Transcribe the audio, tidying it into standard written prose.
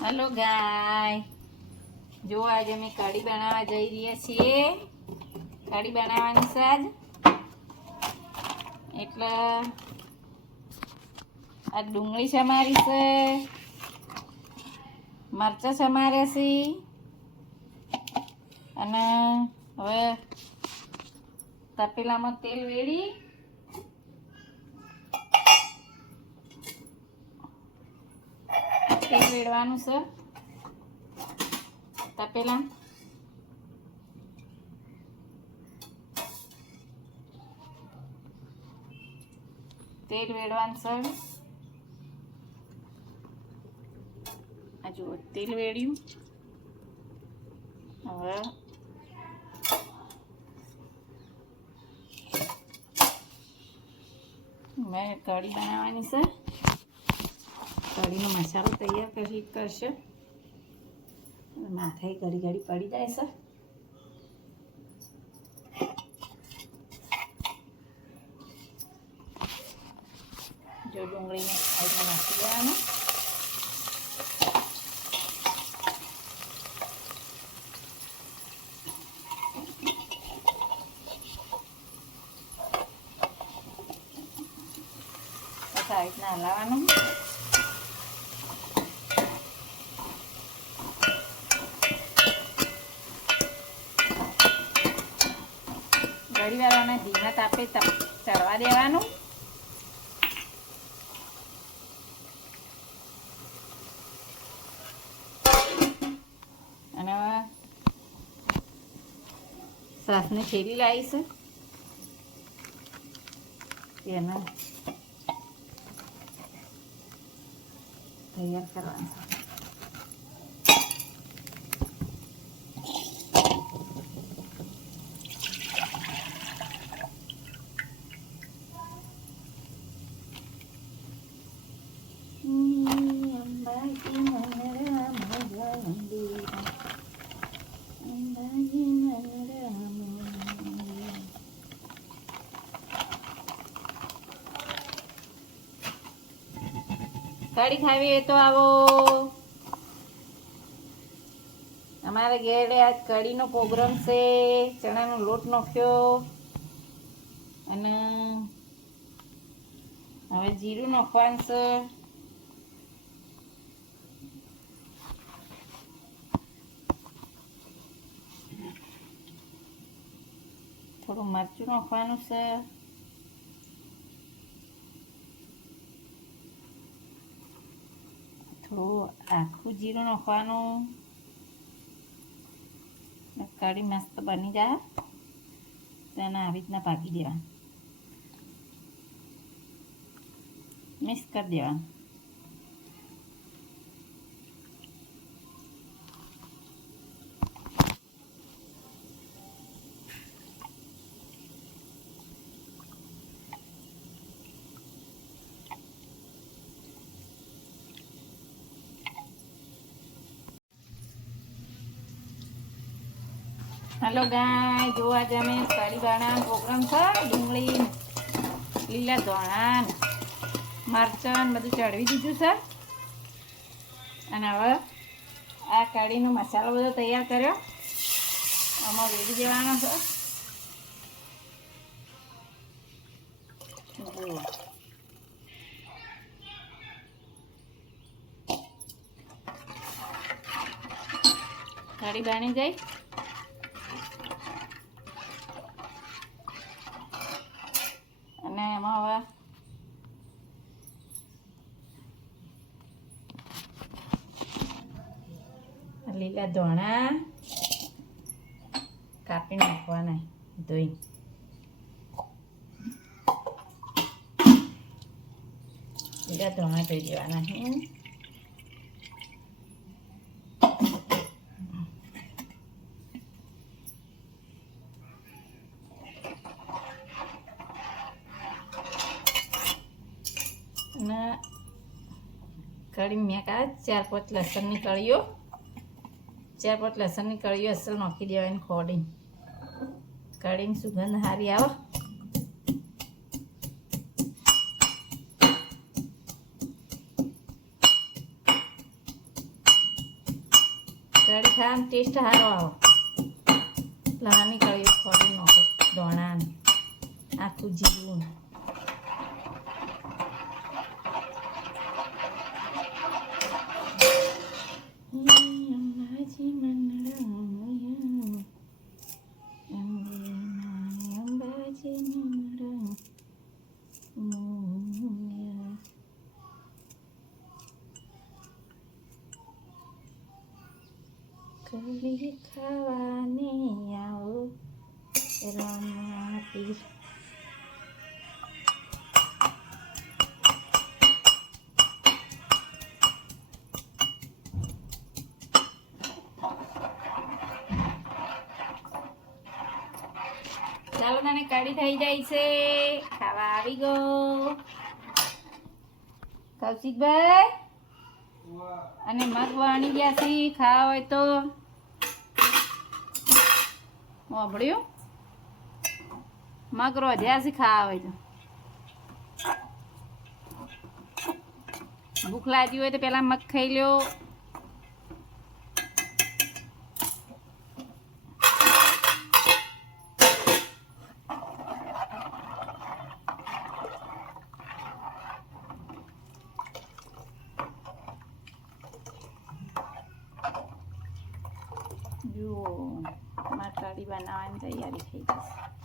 Hello गाय जो आज अमे कढ़ी बनावा जई रह्या छीए। कढ़ी बनावानी छे आज એટલે આ ડુંગળી સમારી છે, મરચાં સમાર્યા છે અને હવે તપેલામાં તેલ વેડી તેલ વેડવાનું છે તપેલા તેલ વેડવાનું છે। આ જુઓ તેલ વેડ્યું। હવે મેં કઢી બનાવવાની છે। કઢીનો મસાલો તૈયાર કરશે। માથે ઘડી ઘડી પડી જાય છે। जो डूंगरी ने साइड में नाखी देवानुं। आ रीतना हलावानुं। घड़ी वार आने धीमा तापे चढ़वा देवानुं। सास ने छेली लाई से तैयार करवाना है। कढ़ी खावी है तो आवो। हमारे घेरे आज कढ़ी नो प्रोग्राम से चना नो लोट नाख्यो अने हवे जीरु नाखवानुं छे। थोड़ुं मरचुं नाखवानुं छे। थोड़ું આખું જીરું નાખવાનું। કઢી મસ્ત બની જાય તેને આવી રીતના પાકી દેવાનું, મિક્સ કરી દેવાનું। हेलो गाय जो आज अमे कढ़ी बनावવાનો प्रोग्राम है। डूंगળી લીલા ધોણા મરચાં બધું ચડવી દીધું છે અને હવે આ કઢીનો મસાલો બધો તૈયાર કર્યો આમાં વેડી દેવાનો છે। કઢી બની જાય અને એમાં હવે લીલા ધોણા કાપી નાખવાના ધોઈ લીલા ધોણા ધોઈ દેવાના છે। कढ़ी में का 4-5 लसन की कड़ीओ 4-5 लसन की कड़ीओ असल नाखी देवानी खोड़ी कढ़ी में सुगंध हारी आवे। કઢી ખાવાનું ટેસ્ટ સારો આવો લહાની કઢી ખોડી નાખો દોણાને આખું જીરું અંબાજી કઢી ખાવાને આવો રમાતી ચાલો તને કઢી થઈ જાય છે ખાવા આવી ગયો કૌશિકભાઈ અને મગ વાણી ગયા છે ખાવા હોય તો સાંભળ્યું મગ રોધ્યા છે ખાવા હોય તો ભૂખ લાગી હોય તો પેલા મગ ખાઈ લ્યો જુઓ મારી કઢી બનાવવાની તૈયારી થઈ જશે